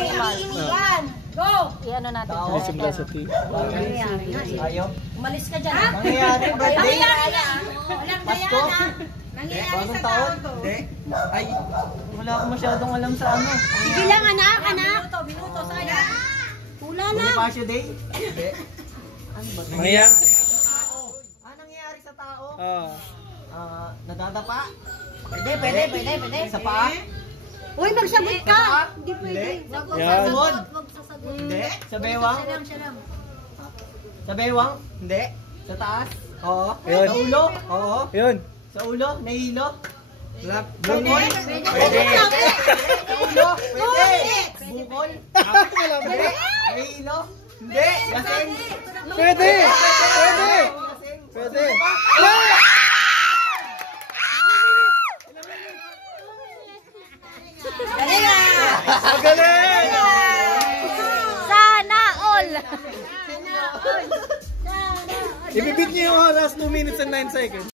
animal. Yan. Go. I-ano natin Tao. sa Simula sa T. Ayaw. Umalis ka dyan. Mangyayari birthday. Walang Pasko. Nangyayari Bagong sa taon. tao to. Hindi. Ay, wala akong masyadong alam sa ano. Sige lang anak. Binuto sayang. Wala lang. Bonifacio Day? Hindi. Mangyayari. Nangyayari sa tao? Nadadapa? Pwede. Sa paa? Uy, magsagot ka. Hindi pwede. Yan. Sumod? Hindi. Sa bewang? Sa bewang? Hindi. Sa taas? Oo. Yun. Sa ulo? Oo. Yun. Sa ulo? Nahilo? Bukol. Pwede. Sa ulo? Pwede. Bukol? Hindi. Nahilo? Hindi. Lasing? Pwede. Pwede. Pwede. Magaling! Sana all! Ibibig niyo yung oras, 2 minutes and 9 seconds.